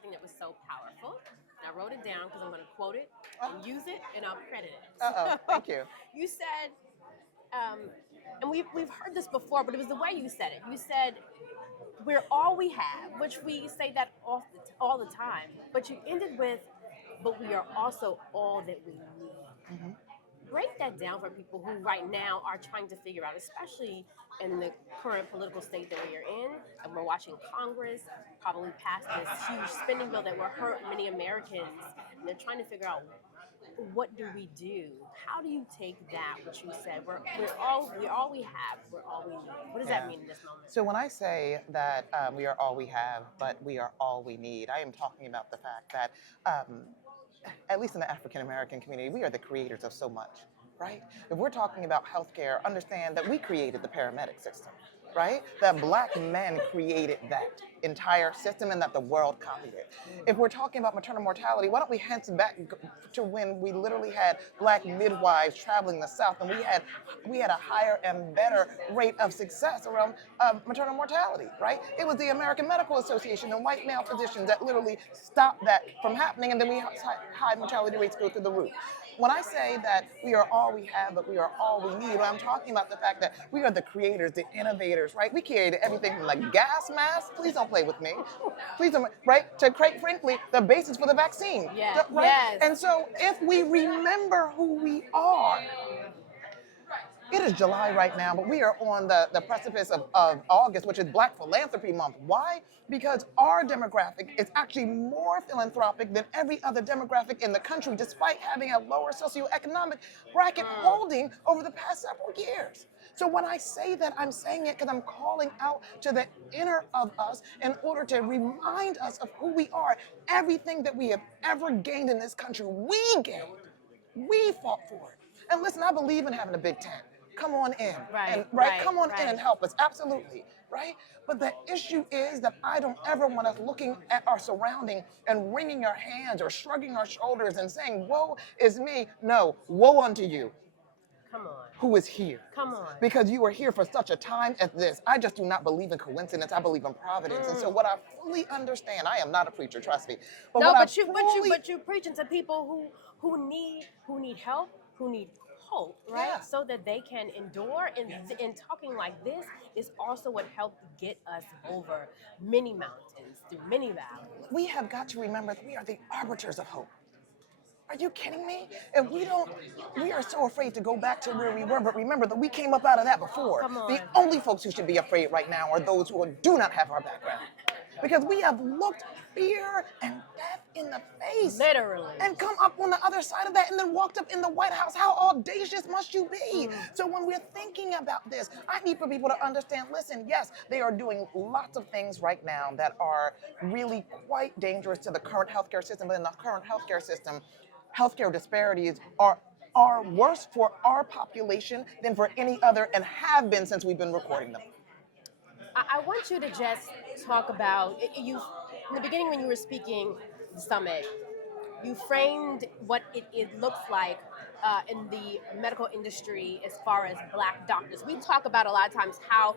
something that was so powerful. And I wrote it down because I'm going to quote it and use it, and I'll credit it. Uh-oh, thank you. You said, and we've heard this before, but it was the way you said it. You said, we're all we have, which we say that all the time. But you ended with, but we are also all that we need. Mm-hmm. Break that down for people who right now are trying to figure out, especially in the current political state that we are in, and we're watching Congress probably pass this huge spending bill that will hurt many Americans, and they're trying to figure out, what do we do? How do you take that, what you said, we're all we have, we're all we need? What does that mean in this moment? So when I say that we are all we have, but we are all we need, I am talking about the fact that at least in the African American community, we are the creators of so much, right? If we're talking about healthcare, understand that we created the paramedic system, right? That Black men created that entire system and that the world copied it. If we're talking about maternal mortality, why don't we hence back to when we literally had Black midwives traveling the South, and we had a higher and better rate of success around maternal mortality, right? It was the American Medical Association and white male physicians that literally stopped that from happening, and then we had high mortality rates go through the roof. When I say that we are all we have, but we are all we need, I'm talking about the fact that we are the creators, the innovators, right? We created everything from like gas masks. Please don't play with me. Please don't, right? To quite frankly, the basis for the vaccine. Yes. Right? Yes. And so if we remember who we are, it is July right now, but we are on the precipice of August, which is Black Philanthropy Month. Why? Because our demographic is actually more philanthropic than every other demographic in the country, despite having a lower socioeconomic bracket holding over the past several years. So when I say that, I'm saying it because I'm calling out to the inner of us in order to remind us of who we are. Everything that we have ever gained in this country, we gained. We fought for it. And listen, I believe in having a Big Tent. Come on in, come on in and help us, absolutely, right? But the issue is that I don't ever want us looking at our surrounding and wringing our hands or shrugging our shoulders and saying, woe is me. No, woe unto you. Come on. Who is here? Come on. Because you are here for such a time as this. I just do not believe in coincidence. I believe in providence. And so what I fully understand, I am not a preacher, trust me. But you're preaching to people who need help, who need hope, right? Yeah. So that they can endure. And talking like this is also what helped get us over many mountains, through many valleys. We have got to remember that we are the arbiters of hope. Are you kidding me? And we are so afraid to go back to where we were, but remember that we came up out of that before. Come on. The only folks who should be afraid right now are those who do not have our background. Because we have looked fear and death in the face. Literally. And come up on the other side of that and then walked up in the White House. How audacious must you be? So when we're thinking about this, I need for people to understand, listen, yes, they are doing lots of things right now that are really quite dangerous to the current healthcare system. But in the current healthcare system, healthcare disparities are worse for our population than for any other and have been since we've been recording them. I want you to just talk about, in the beginning when you were speaking the summit, you framed what it looks like in the medical industry as far as Black doctors. We talk about a lot of times how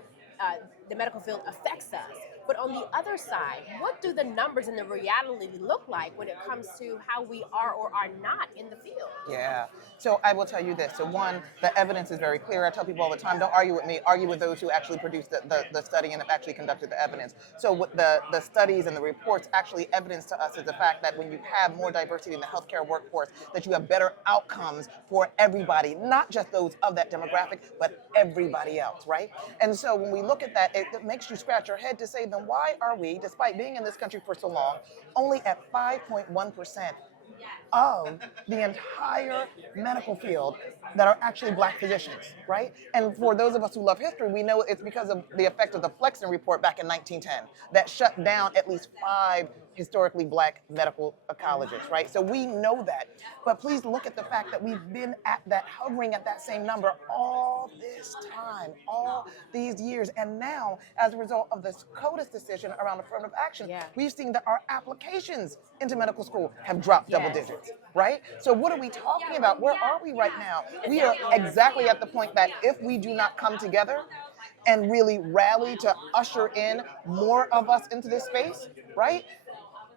the medical field affects us. But on the other side, what do the numbers and the reality look like when it comes to how we are or are not in the field? Yeah. So I will tell you this. So one, the evidence is very clear. I tell people all the time, don't argue with me, argue with those who actually produced the study and have actually conducted the evidence. So what the studies and the reports actually evidence to us is the fact that when you have more diversity in the healthcare workforce, that you have better outcomes for everybody, not just those of that demographic, but everybody else, right? And so when we look at that, it makes you scratch your head to say, then why are we, despite being in this country for so long, only at 5.1% of the entire medical field that are actually Black physicians, right? And for those of us who love history, we know it's because of the effect of the Flexner Report back in 1910 that shut down at least 5 historically Black medical colleges, right? So we know that. But please look at the fact that we've been at that, hovering at that same number all this time, all these years. And now, as a result of this CODIS decision around affirmative action, we've seen that our applications into medical school have dropped double digits, right? So what are we talking about? Where are we right now? We are exactly at the point that if we do not come together and really rally to usher in more of us into this space, right?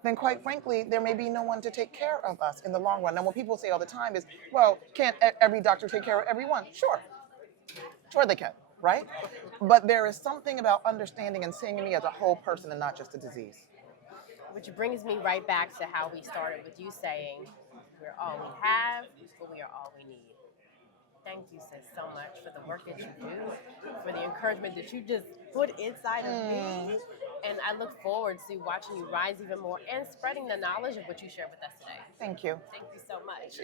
then quite frankly, there may be no one to take care of us in the long run. Now, what people say all the time is, well, can't every doctor take care of everyone? Sure. Sure they can, right? But there is something about understanding and seeing me as a whole person and not just a disease. Which brings me right back to how we started with you saying, we're all we have, but we are all we need. Thank you so much for the work that you do, for the encouragement that you just put inside of me. And I look forward to watching you rise even more and spreading the knowledge of what you shared with us today. Thank you. Thank you so much.